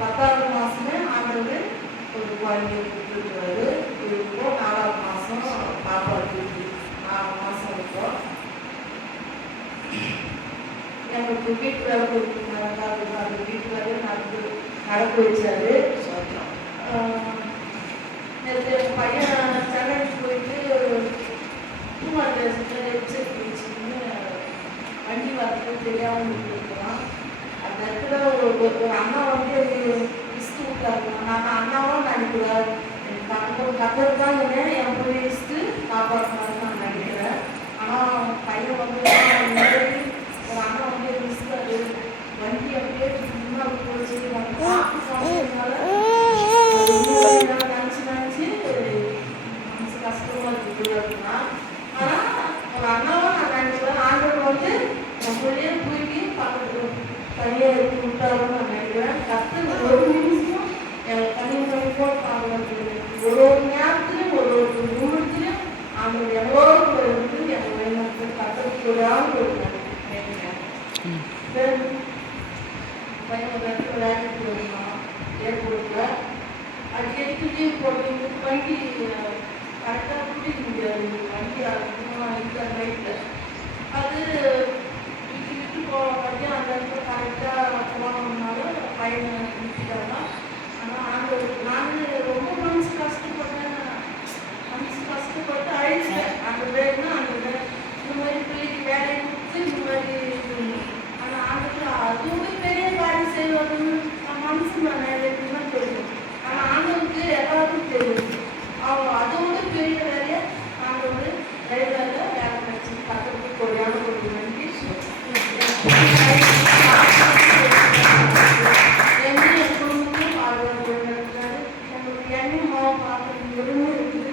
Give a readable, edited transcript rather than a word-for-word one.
பத்தாவது மாசமே ஆண்டவர் ஒரு குழந்தைய கொடுத்துருக்காரு. இப்போ 4வது மாசம் பாப்பா இருக்கு. 4 மாசம் இருக்கும். எனக்கு வீட்டு வேலை கொடுத்துருந்தாங்க. அது வீட்டு வேலையை நடக்க வச்சாரு. நேற்று என் பையன் சென்னைக்கு போயிட்டு வச்சுன்னு வண்டி வரது தெரியாமல் இருக்கிறான். அந்த இடத்துல ஒரு அண்ணா வந்து லிஸ்ட் விட்டாரு. நான் அண்ணாவும் நினைக்கிறேன். கத்தர் தான் என் போய் லிஸ்ட்டு காப்பாற்றினாரு நான் நினைக்கிறேன். ஆனால் பையன் வந்து ஒரு அண்ணா வந்து லிஸ்ட் அது வண்டி அப்படியே முன்னாடி போச்சு. நினச்சி மனசு கஷ்டமா இருக்குது அப்படின்னா. ஆனால் ஒரு அண்ணாவும் நான் நினைக்கிறேன் ஆண்டவர் வந்து நம்மளே போயிட்டு பக்கத்து தனியாக எடுத்து விட்டாருன்னு நான் நினைக்கிறேன். கஷ்டம் ஒரு நிமிஷம் எனக்கு தனி போட்டு பாடுறது. ஒரு நேரத்துலையும் ஒரு நிமிடத்துலையும் ஆண்டவர் எவ்வளோ இருந்து எனக்கு வழிநடத்து கஷ்டத்துக்கு ஒரு நினைக்கிறேன். பையன் ஒரு இடத்துல விளையாடிட்டு வருவான் ஏர்போர்ட்டில். அது எடுத்து லீவ் போட்டு வண்டி கரெக்டாக கூட்டிக்க முடியாது. வண்டி அதிகமாக இருக்கிற ரைட்டில் அது விட்டு விட்டு போவாட்டி அந்த இடத்துல கரெக்டாக போனோம்னாலும் பையனை நிறுத்திட்டாங்க. ஆனால் நான் ரொம்ப மனசு கஷ்டப்பட்டேன். மனசு கஷ்டப்பட்டு அழிச்சிட்டேன். அந்த பேருனா அந்த இந்த மாதிரி பிள்ளைக்கு வேலையை கொடுத்து இந்த மாதிரி. ஆனால் ஆண்டுக்கு அதுவுமே பெரிய காரியம் செய்வதுன்னு நான் மனசு எப்படின்னா தெரியும். ஆனால் ஆண்டவருக்கு எல்லாருக்கும் தெரியும். அவங்க அதோட பெரிய வேலையை ஆண்டவர் ரயில்வேல வேலை வச்சு பக்கத்துக்கு கொடியான ஒரு வண்டி என் குடும்பத்தையும் ஆர்வம் நடக்கிறாரு. எங்களுக்கு எண்ணெய் மாவு பார்க்கறது இருக்குது.